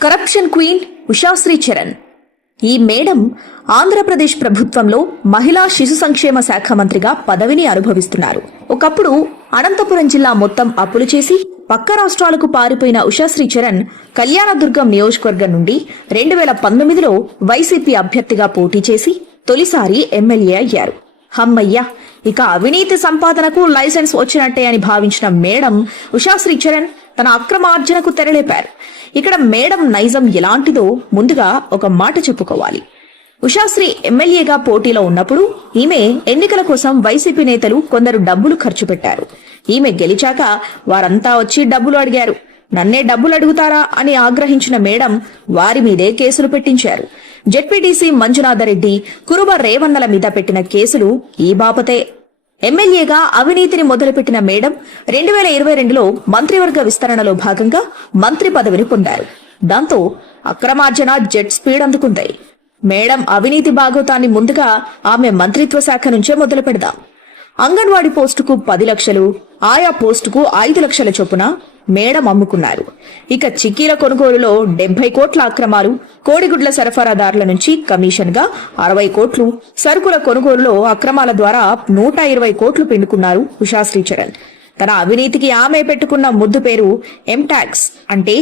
Corruption queen Ushasri Charan. ఈ madam Andhra Pradesh ప్రభుత్వంలో మహిళా శిశు సంక్షేమ శాఖ మంత్రిగా పదవిని అనుభవిస్తున్నారు. ఒకప్పుడు అనంతపురం జిల్లా మొత్తం అప్పులు చేసి పక్క రాష్ట్రాలకు పారిపోయిన ఉషాశ్రీ చరణ్ కళ్యాణదుర్గం నియోజకవర్గం నుండి 2019లో వైసీపీ అభ్యర్థిగా పోటీ చేసి తొలిసారి ఎమ్మెల్యే అయ్యారు. హమ్మయ్య, ఇక అవినీతి సంపాదనకు లైసెన్స్ వచ్చినట్టే అని భావించిన మేడం ఉషాశ్రీ చరణ్ తన అక్రమార్జనకు తెరలేపారు. ఇక్కడ మేడం నైజం ఎలాంటిదో ముందుగా ఒక మాట చెప్పుకోవాలి. ఉషాశ్రీ ఎమ్మెల్యేగా పోటీలో ఉన్నప్పుడు ఈమె ఎన్నికల కోసం వైసీపీ నేతలు కొందరు డబ్బులు ఖర్చు పెట్టారు. ఈమె గెలిచాక వారంతా వచ్చి డబ్బులు అడిగారు. నన్నే డబ్బులు అడుగుతారా అని ఆగ్రహించిన మేడం వారి మీదే కేసులు పెట్టించారు. జెడ్పీటీసీ మంజునాథరెడ్డి, కురుబ రేవన్నల మీద పెట్టిన కేసులు ఈ బాపతే. ఎమ్మెల్యేగా అవినీతిని మొదలుపెట్టిన మేడం 2022లో మంత్రివర్గ విస్తరణలో భాగంగా మంత్రి పదవిని పొందారు. దాంతో అక్రమార్జన జెట్ స్పీడ్ అందుకుంది. మేడం అవినీతి భాగోతాన్ని ముందుగా ఆమె మంత్రిత్వ శాఖ నుంచే మొదలు పెడదాం. అంగన్వాడీ పోస్టుకు 10 లక్షలు, ఆయా పోస్టుకు 5 లక్షల చొప్పున మేడం అమ్ముకున్నారు. ఇక చిక్కీల కొనుగోలులో 70 కోట్ల అక్రమాలు, కోడిగుడ్ల సరఫరాదారుల నుంచి కమిషన్ గా 60 కోట్లు, సరుకుల కొనుగోలులో అక్రమాల ద్వారా 120 కోట్లు పిండుకున్నారు ఉషాశ్రీ చరణ్. తన అవినీతికి ఆమె పెట్టుకున్న ముద్దు పేరు ఎంటాక్స్, అంటే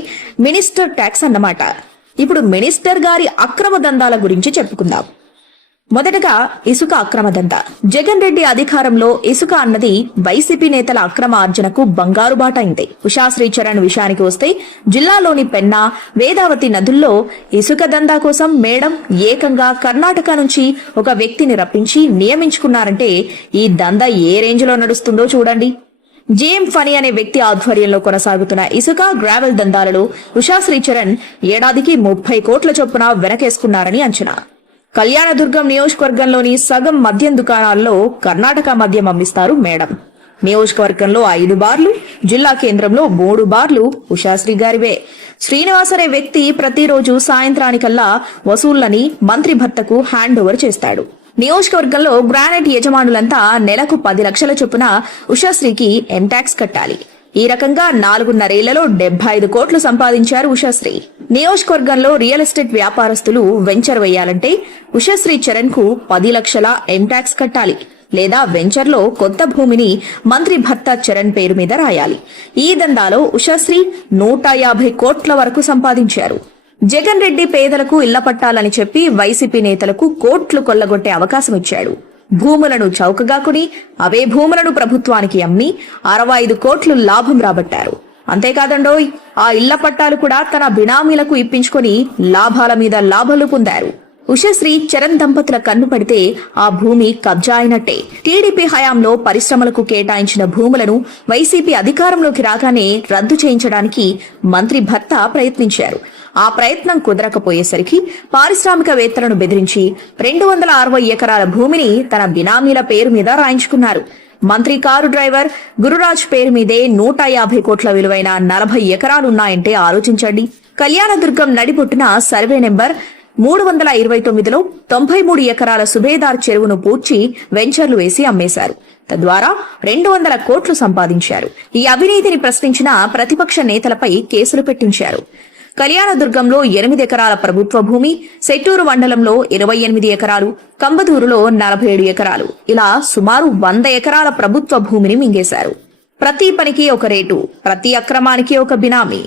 మినిస్టర్ ట్యాక్స్ అన్నమాట. ఇప్పుడు మినిస్టర్ గారి అక్రమ దందాల గురించి చెప్పుకుందాం. మొదటగా ఇసుక అక్రమ దందా. జగన్ రెడ్డి అధికారంలో ఇసుక అన్నది వైసీపీ నేతల అక్రమ ఆర్జనకు బంగారు బాట అయింది. ఉషాశ్రీ చరణ్ విషయానికి వస్తే జిల్లాలోని పెన్నా, వేదావతి నదుల్లో ఇసుక దందా కోసం మేడం ఏకంగా కర్ణాటక నుంచి ఒక వ్యక్తిని రప్పించి నియమించుకున్నారంటే ఈ దందా ఏ రేంజ్ లో నడుస్తుందో చూడండి. జేఎం ఫనీ అనే వ్యక్తి ఆధ్వర్యంలో కొనసాగుతున్న ఇసుక గ్రావెల్ దందాలలో ఉషాశ్రీ చరణ్ ఏడాదికి 30 కోట్ల చొప్పున వెనకేసుకున్నారని అంచనా. కళ్యాణదుర్గం నియోజకవర్గంలోని సగం మద్యం దుకాణాల్లో కర్ణాటక మద్యం అమ్మిస్తారు మేడం. నియోజకవర్గంలో 5 బార్లు, జిల్లా కేంద్రంలో 3 బార్లు ఉషాశ్రీ గారివే. శ్రీనివాస్ అనే వ్యక్తి ప్రతిరోజు సాయంత్రానికల్లా వసూళ్లని మంత్రి భర్తకు హ్యాండ్ ఓవర్ చేస్తాడు. నియోజకవర్గంలో గ్రానైట్ యజమానులంతా నెలకు 10 లక్షల చొప్పున ఉషాశ్రీకి ఎంటాక్స్ కట్టాలి. ఈ రకంగా 4.5 ఏళ్లలో 75 కోట్లు సంపాదించారు ఉషాశ్రీ. నియోజకవర్గంలో రియల్ ఎస్టేట్ వ్యాపారస్తులు వెంచర్ వేయాలంటే ఉషాశ్రీ చరణ్ కు 10 లక్షల ఎంటాక్స్ కట్టాలి, లేదా వెంచర్ లో కొత్త భూమిని మంత్రి భర్త చరణ్ పేరు మీద రాయాలి. ఈ దందాలో ఉషాశ్రీ 150 కోట్ల వరకు సంపాదించారు. జగన్ రెడ్డి పేదలకు ఇళ్ల పట్టాలని చెప్పి వైసీపీ నేతలకు కోట్లు కొల్లగొట్టే అవకాశం ఇచ్చాడు. భూములను చౌకగా కొని అవే భూములను ప్రభుత్వానికి అమ్మి 65 కోట్లు లాభం రాబట్టారు. అంతేకాదండోయ్, ఆ ఇళ్ల పట్టాలు కూడా తన బినామీలకు ఇప్పించుకొని లాభాల మీద లాభాలు పొందారు. ఉషాశ్రీ చరణ్ దంపతుల కన్ను పడితే ఆ భూమి కబ్జా అయినట్టే. టీడీపీ హయాంలో పరిశ్రమలకు కేటాయించిన భూములను వైసీపీ అధికారంలోకి రాగానే రద్దు చేయించడానికి మంత్రి భర్త ప్రయత్నించారు. ఆ ప్రయత్నం కుదరకపోయేసరికి పారిశ్రామికవేత్తలను బెదిరించి 260 ఎకరాల భూమిని తన బినామీల పేరు మీద రాయించుకున్నారు. మంత్రి కారు డ్రైవర్ గురురాజ్ పేరు మీదే 150 కోట్ల విలువైన 40 ఎకరాలున్నాయంటే ఆలోచించండి. కళ్యాణదుర్గం నడిబొట్టున సర్వే నెంబర్ 329లో 93 ఎకరాల సుబేదార్ చెరువును పూడ్చి వెంచర్లు వేసి అమ్మేశారు. తద్వారా 200 కోట్లు సంపాదించారు. ఈ అవినీతిని ప్రశ్నించిన ప్రతిపక్ష నేతలపై కేసులు పెట్టించారు. కళ్యాణదుర్గంలో 8 ఎకరాల ప్రభుత్వ భూమి, సెట్టూరు మండలంలో 28 ఎకరాలు, కంబదూరులో 47 ఎకరాలు, ఇలా సుమారు 100 ఎకరాల ప్రభుత్వ భూమిని మింగేశారు. ప్రతి పనికి ఒక రేటు, ప్రతి అక్రమానికి ఒక బినామీ.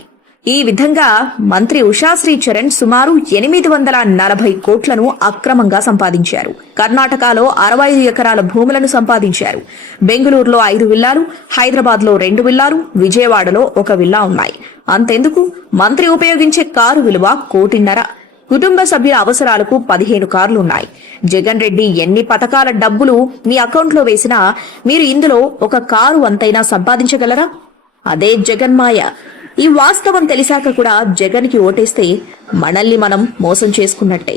ఈ విధంగా మంత్రి ఉషాశ్రీ చరణ్ సుమారు 840 కోట్లను అక్రమంగా సంపాదించారు. కర్ణాటకలో 65 ఎకరాల భూములను సంపాదించారు. బెంగళూరులో 5 విల్లాలు, హైదరాబాద్ లో 2 విల్లాలు, విజయవాడలో 1 విల్లా ఉన్నాయి. అంతెందుకు, మంత్రి ఉపయోగించే కారు విలువ 1.5 కోటి. కుటుంబ సభ్యుల అవసరాలకు 15 కార్లు ఉన్నాయి. జగన్ రెడ్డి ఎన్ని పథకాల డబ్బులు మీ అకౌంట్లో వేసినా మీరు ఇందులో ఒక కారు అంతైనా సంపాదించగలరా? అదే జగన్ మాయ. ఈ వాస్తవం తెలిసాక కూడా జగన్ కి ఓటేస్తే మనల్ని మనం మోసం చేసుకున్నట్టే.